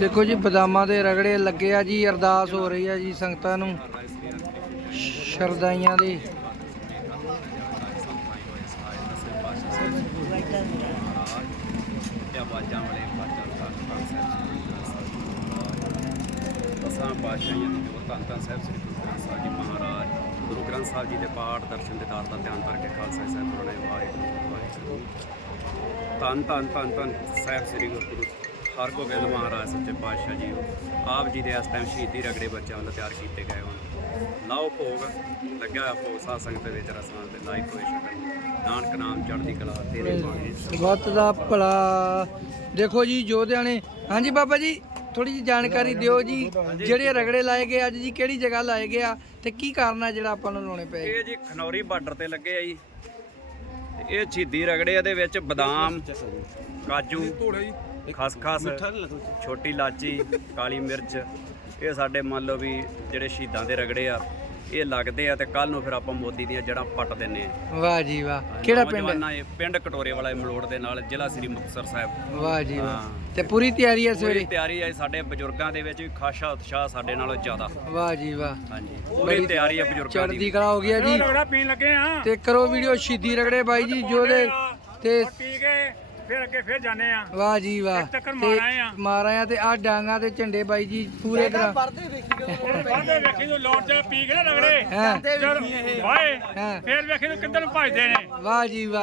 ਦੇਖੋ ਜੀ, ਬਦਾਮਾਂ ਦੇ ਰਗੜੇ ਲੱਗੇ ਆ ਜੀ, ਅਰਦਾਸ ਹੋ ਰਹੀ ਆ ਜੀ ਸੰਗਤਾਂ ਨੂੰ। ਸ਼ਰਦਾਈਆਂ ਦੀ। ਆਵਾਜ਼ਾਂ ਵਾਲੇ ਬਾਜਾਂ ਸਾਹਿਬ ਅਸਾਂ ਪਾਤਸ਼ਾਹੀਆਂ ਦੀ ਜੋ ਧੰਨ ਧੰਨ ਸਾਹਿਬ ਸ੍ਰੀ ਗੁਰੂ ਗ੍ਰੰਥ ਸਾਹਿਬ ਜੀ ਮਹਾਰਾਜ, ਗੁਰੂ ਗ੍ਰੰਥ ਸਾਹਿਬ ਜੀ ਦੇ ਪਾਠ ਦਰਸ਼ਨ ਦਿਦਾਰ ਦਾ ਧਿਆਨ ਕਰਕੇ ਖਾਲਸਾ ਸਾਹਿਬ ਪੁਰਾਣੇ ਵਾਹਿਗੁਰੂ ਵਾਹਿਗੁਰੂ ਧੰਨ ਧੰਨ ਧੰਨ ਧੰਨ। ਸਾਹਿਬ ਸ੍ਰੀ ਗੁਰੂ ਹਰਗੋਬਿੰਦ ਮਹਾਰਾਜ ਸੱਚੇ ਪਾਤਸ਼ਾਹ ਜੀ ਆਪ ਜੀ ਦੇ ਇਸ ਟਾਈਮ ਸ਼ਹੀਦੀ ਰਗੜੇ ਬੱਚਿਆਂ ਵੱਲੋਂ ਤਿਆਰ ਕੀਤੇ ਗਏ ਹਨ ਲਾਓ ਭੋਗ ਲੱਗਿਆ ਹੋਇਆ ਭੋਗ ਸਾਧ ਸੰਗਤ ਦੇ ਵਿੱਚ ਰਸਮਾਂ ਦੇ ਲਾਈਕ ਹੋਏ ਛਕਣ ਨਾਨਕ ਨਾਮ ਚੜ੍ਹਦੀ ਕਲਾ ਤੇਰੇ ਬਾਣੀ ਵਕਤ ਦਾ ਭਲਾ। ਦੇਖੋ ਜੀ ਯੋਧਿਆਂ ਨੇ ਹਾਂਜੀ ਬਾਬਾ ਜੀ ਥੋੜੀ ਜਿਹੀ ਜਾਣਕਾਰੀ ਦਿਓ ਜੀ। ਜਿਹੜੇ ਰਗੜੇ ਲਾਏ ਗਏ ਅੱਜ ਜੀ ਕਿਹੜੀ ਜਗ੍ਹਾ ਲਾਏ ਗਏ ਆ ਤੇ ਕੀ ਕਾਰਨ ਆ ਜਿਹੜਾ ਆਪਾਂ ਨੂੰ ਲਾਉਣੇ ਪਏ? ਇਹ ਜੀ ਖਨੌਰੀ ਬਾਰਡਰ ਤੇ ਲੱਗੇ ਆ ਜੀ। ਤੇ ਇਹ ਸ਼ਹੀਦੀ ਰਗੜੇ ਇਹਦੇ ਵਿੱਚ ਬਦਾਮ ਕਾਜੂ ਖਸਖਸ ਛੋਟੀ ਇਲਾਚੀ ਕਾਲੀ ਮਿਰਚ। ਇਹ ਸਾਡੇ ਮੰਨ ਲਓ ਵੀ ਜਿਹੜੇ ਸ਼ਹੀਦਾਂ ਦੇ ਰਗੜੇ ਆ ਇਹ ਲੱਗਦੇ ਆ ਤੇ ਕੱਲ ਨੂੰ ਫਿਰ ਆਪਾਂ ਮੋਦੀ ਦੀਆਂ ਜੜਾਂ ਪੱਟ ਦਿੰਨੇ ਆ। ਵਾਹ ਜੀ ਵਾਹ। ਕਿਹੜਾ ਪਿੰਡ ਹੈ? ਨੌਜਵਾਨਾਂ ਇਹ ਪਿੰਡ ਕਟੋਰੇ ਵਾਲਾ ਮਲੋੜ ਦੇ ਨਾਲ ਜ਼ਿਲ੍ਹਾ ਸ੍ਰੀ ਮੁਕਤਸਰ ਸਾਹਿਬ। ਵਾਹ ਜੀ ਵਾਹ। ਤੇ ਪੂਰੀ ਤਿਆਰੀ ਹੈ ਪੂਰੀ ਸਵੇਰੇ ਤਿਆਰੀ ਹੈ ਸਾਡੇ ਬਜ਼ੁਰਗਾਂ ਦੇ ਵਿੱਚ ਵੀ ਖਾਸਾ ਉਤਸ਼ਾਹ ਸਾਡੇ ਨਾਲੋਂ ਜ਼ਿਆਦਾ। ਵਾਹ ਜੀ ਵਾਹ। ਹਾਂਜੀ। ਪੂਰੀ ਤਿਆਰੀ ਹੈ ਬਜ਼ੁਰਗਾਂ ਦੀ। ਚੜ੍ਹਦੀ ਕਲਾ ਹੋ ਗਿਆ ਜੀ। ਰਗੜਾ ਪੀਣ ਲੱਗੇ ਆ ਤੇ ਕਰੋ ਵੀਡੀਓ ਸ਼ਹੀਦੀ ਰਗੜੇ ਬਾਈ ਜੀ ਜੋਦੇ ਤੇ ਪੀ ਕੇ ਫਿਰ ਅੱਗੇ ਫਿਰ ਜਾਣੇ ਆ। ਵਾਹ ਜੀ ਵਾਹ। ਇੱਕ ਚੱਕਰ ਤੇ ਮਾਰ ਆਏ ਆ। ਮਾਰ ਆਏ ਆ ਤੇ ਆ ਡਾਂਗਾ ਤੇ ਝੰਡੇ ਬਾਈ ਜੀ ਪੂਰੇ ਤਰ੍ਹਾਂ। ਬਾਹਦੇ ਵੇਖੀ ਨੂੰ ਲੋਟ ਚ ਪੀ ਕੇ ਨਾ ਰਗੜੇ। ਹਾਂ। ਜਦ ਫਿਰ ਵੇਖੀ ਨੂੰ ਕਿੱਧਰ ਨੂੰ ਭਜਦੇ ਨੇ। ਵਾਹ ਜੀ ਵਾਹ।